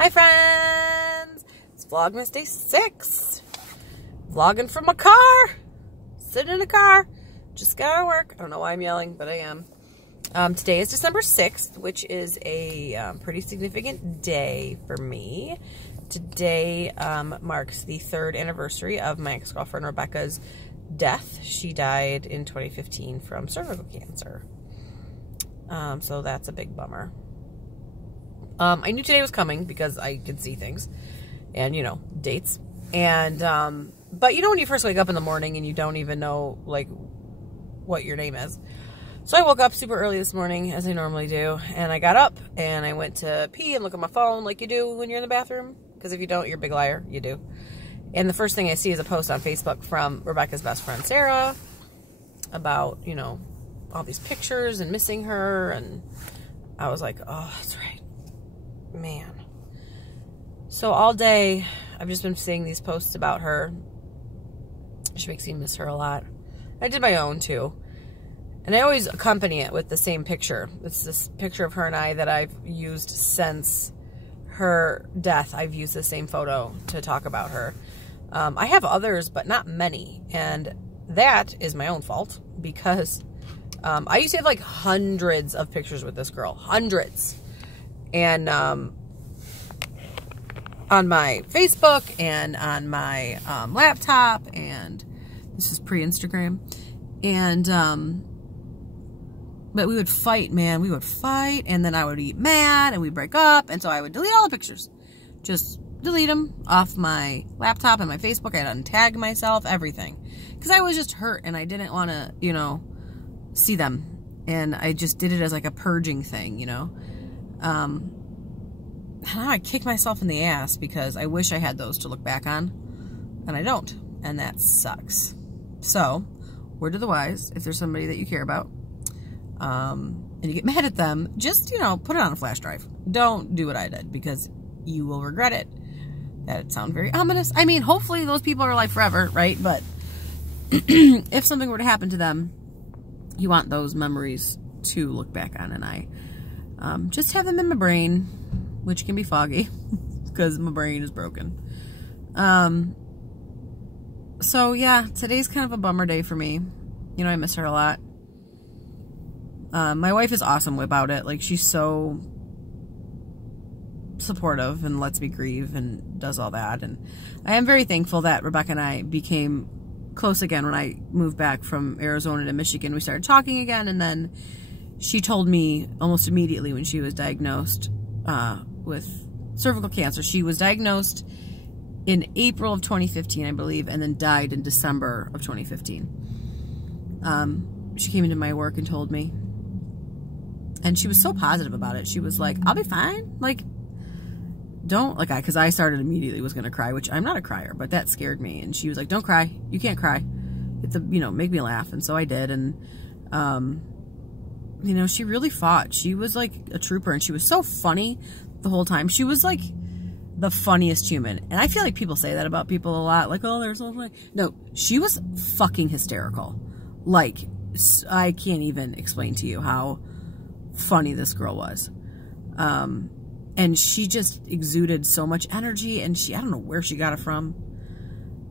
Hi friends! It's Vlogmas day 6. Vlogging from a car. Sitting in a car. Just got out of work. I don't know why I'm yelling, but I am. Today is December 6th, which is a pretty significant day for me. Today marks the 3rd anniversary of my ex-girlfriend Rebecca's death. She died in 2015 from cervical cancer. So that's a big bummer. I knew today was coming because I could see things and, you know, dates. And, but you know when you first wake up in the morning and you don't even know, like, what your name is. So I woke up super early this morning, as I normally do, and I got up and I went to pee and look at my phone like you do when you're in the bathroom. Because if you don't, you're a big liar. You do. And the first thing I see is a post on Facebook from Rebecca's best friend, Sarah, about, you know, all these pictures and missing her. And I was like, oh, that's right. Man. So all day, I've just been seeing these posts about her. She makes me miss her a lot. I did my own, too. And I always accompany it with the same picture. It's this picture of her and I that I've used since her death. I've used the same photo to talk about her. I have others, but not many. And that is my own fault because I used to have like hundreds of pictures with this girl. Hundreds. And on my Facebook and on my laptop, and this is pre-Instagram. And but we would fight, man. We would fight, and then I would get mad, and we'd break up, and so I would delete all the pictures. Just delete them off my laptop and my Facebook. I'd untag myself, everything. Because I was just hurt, and I didn't want to, you know, see them. And I just did it as like a purging thing, you know. Now I kick myself in the ass because I wish I had those to look back on, and I don't, and that sucks. So, word to the wise, if there's somebody that you care about, and you get mad at them, just, you know, put it on a flash drive. Don't do what I did, because you will regret it. That sounds very ominous. I mean, hopefully those people are alive forever, right? But if something were to happen to them, you want those memories to look back on, and I just have them in my brain, which can be foggy because my brain is broken. So yeah, today's kind of a bummer day for me. You know, I miss her a lot. My wife is awesome about it. Like, she's so supportive and lets me grieve and does all that. And I am very thankful that Rebecca and I became close again when I moved back from Arizona to Michigan. We started talking again, and then she told me almost immediately when she was diagnosed with cervical cancer. She was diagnosed in April of 2015, I believe, and then died in December of 2015. She came into my work and told me, and she was so positive about it. She was like, I'll be fine. Like, don't, like, because I started immediately was going to cry, which I'm not a crier, but that scared me. And she was like, don't cry. You can't cry. It's a, you know, make me laugh. And so I did. And, you know, she really fought. She was like a trooper, and she was so funny the whole time. She was like the funniest human. And I feel like people say that about people a lot. Like, oh, they're so funny. No, she was fucking hysterical. Like, I can't even explain to you how funny this girl was. And she just exuded so much energy, and I don't know where she got it from,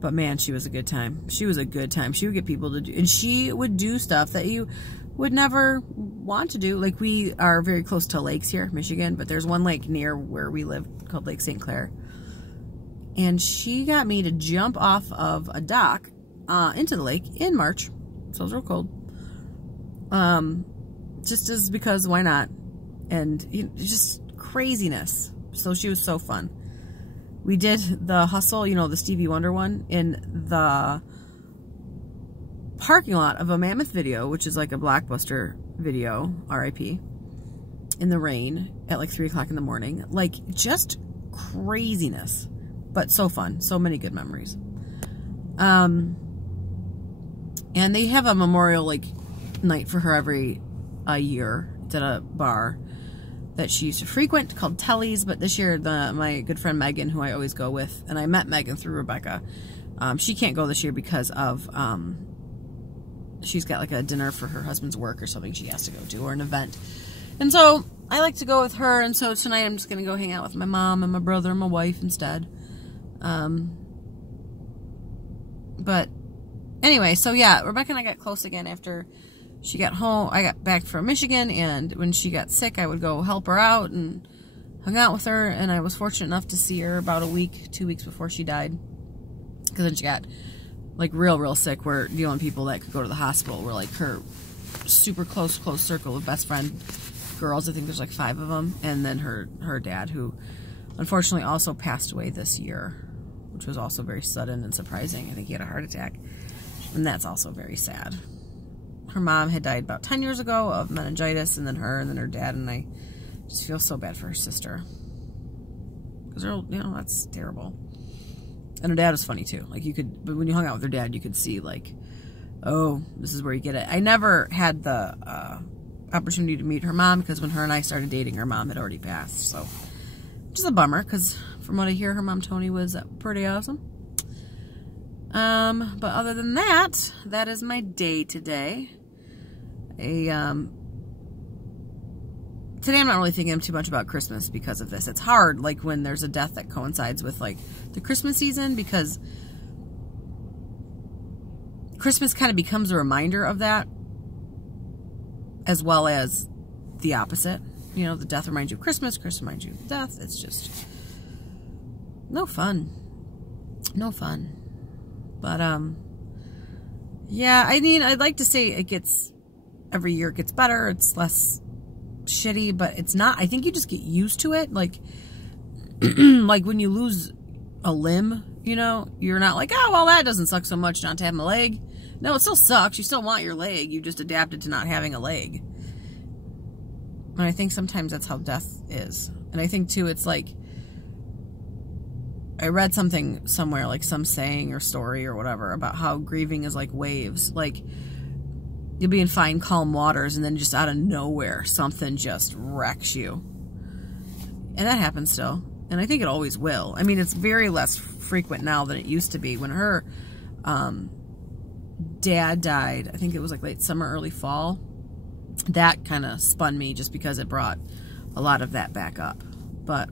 but man, she was a good time. She was a good time. She would get people to do, and she would do stuff that you would never want to do. Like, we are very close to lakes here, Michigan, but there's one lake near where we live called Lake St. Clair. And she got me to jump off of a dock into the lake in March. So it was real cold. Just as because why not? And you know, just craziness. So she was so fun. We did the Hustle, you know, the Stevie Wonder one, in the parking lot of a Mammoth Video, which is like a Blockbuster video, R.I.P., in the rain at like 3 o'clock in the morning. Like, just craziness, but so fun. So many good memories. And they have a memorial, like, night for her every year. It's at a bar that she used to frequent called Telly's, but this year my good friend Megan, who I always go with, and I met Megan through Rebecca, she can't go this year because of she's got like a dinner for her husband's work or something she has to go to, or an event. And so I like to go with her, and so tonight I'm just going to go hang out with my mom and my brother and my wife instead. But anyway, so yeah, Rebecca and I got close again after she got home. I got back from Michigan, and when she got sick, I would go help her out and hung out with her, and I was fortunate enough to see her about 2 weeks before she died. Because then she got, like, real sick, where the only people that could go to the hospital were, like, her super close circle of best friend girls. I think there's, like, 5 of them. And then her dad, who unfortunately also passed away this year, which was also very sudden and surprising. I think he had a heart attack. And that's also very sad. Her mom had died about 10 years ago of meningitis, and then her dad, and I just feel so bad for her sister. Because, you know, that's terrible. And her dad was funny too. Like, but when you hung out with her dad, you could see, like, oh, this is where you get it. I never had the opportunity to meet her mom, because when her and I started dating, her mom had already passed. So, which is a bummer, because from what I hear, her mom, Tony, was pretty awesome. But other than that, that is my day today. Today I'm not really thinking too much about Christmas because of this. It's hard, like, when there's a death that coincides with, like, the Christmas season, because Christmas kind of becomes a reminder of that, as well as the opposite. You know, the death reminds you of Christmas, Christmas reminds you of death. It's just no fun. No fun. But, yeah, I mean, I'd like to say every year it gets better. It's less shitty, but it's not. I think you just get used to it. Like, like when you lose a limb, you know, you're not like, oh, well, that doesn't suck so much not to have my leg. No, it still sucks. You still want your leg. You just adapted to not having a leg. And I think sometimes that's how death is. And I think, too, it's like, I read something somewhere, like some saying or story or whatever, about how grieving is like waves. Like, you'll be in fine, calm waters, and then just out of nowhere, something just wrecks you. And that happens still. And I think it always will. I mean, it's very less frequent now than it used to be. When her dad died, I think it was like late summer, early fall, that kind of spun me, just because it brought a lot of that back up. But,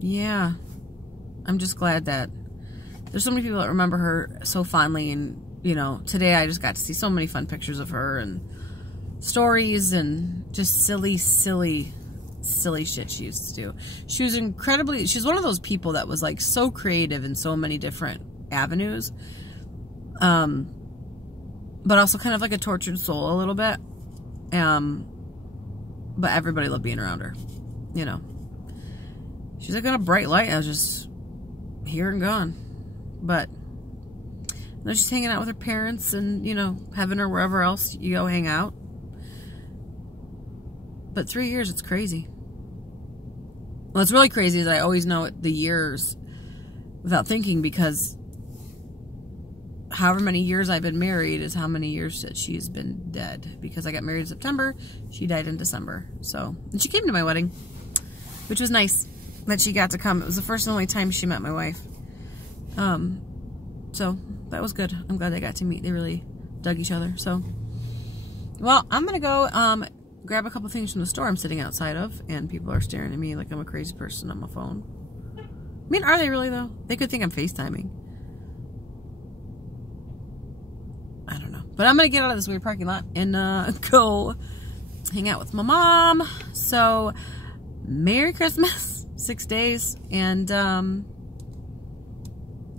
yeah, I'm just glad that there's so many people that remember her so fondly. And, you know, today I just got to see so many fun pictures of her and stories and just silly shit she used to do. She's one of those people that was, like, so creative in so many different avenues. But also kind of like a tortured soul a little bit. But everybody loved being around her, you know. She's like on a bright light. I was just here and gone. But now she's hanging out with her parents and, you know, heaven or wherever else you go hang out. But 3 years, it's crazy. What's really crazy is I always know the years without thinking, because however many years I've been married is how many years that she's been dead. Because I got married in September, she died in December. So, and she came to my wedding, which was nice that she got to come. It was the first and only time she met my wife. So that was good. I'm glad they got to meet. They really dug each other. So, well, I'm going to go grab a couple things from the store I'm sitting outside of, and people are staring at me like I'm a crazy person on my phone. I mean, are they really, though? They could think I'm FaceTiming. I don't know. But I'm going to get out of this weird parking lot and go hang out with my mom. So, Merry Christmas. 6 days. And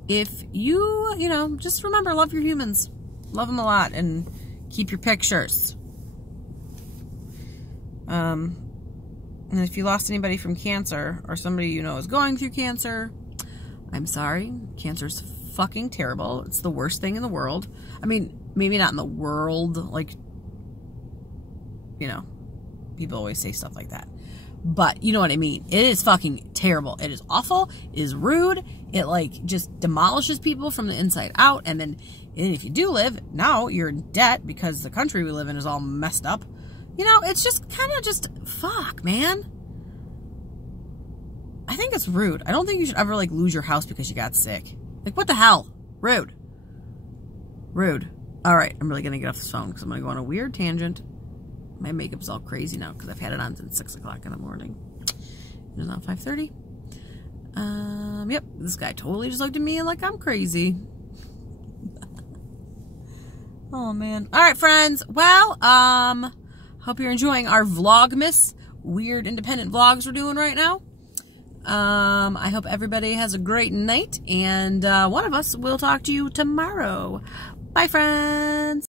if you know, just remember, love your humans. Love them a lot, and keep your pictures. And if you lost anybody from cancer, or somebody you know is going through cancer, I'm sorry. Cancer's fucking terrible. It's the worst thing in the world. I mean, maybe not in the world, like, you know, people always say stuff like that. But you know what I mean. It is fucking terrible. It is awful. It is rude. It, like, just demolishes people from the inside out. And then, if you do live, now you're in debt because the country we live in is all messed up. You know, it's just kind of just, fuck, man. I think it's rude. I don't think you should ever, like, lose your house because you got sick. Like, what the hell? Rude. Rude. All right, I'm really going to get off this phone because I'm going to go on a weird tangent. My makeup's all crazy now because I've had it on since 6 o'clock in the morning. It's now 5:30. Yep, this guy totally just looked at me like I'm crazy. Oh, man. All right, friends. Well, hope you're enjoying our Vlogmas weird independent vlogs we're doing right now. I hope everybody has a great night, and one of us will talk to you tomorrow. Bye, friends.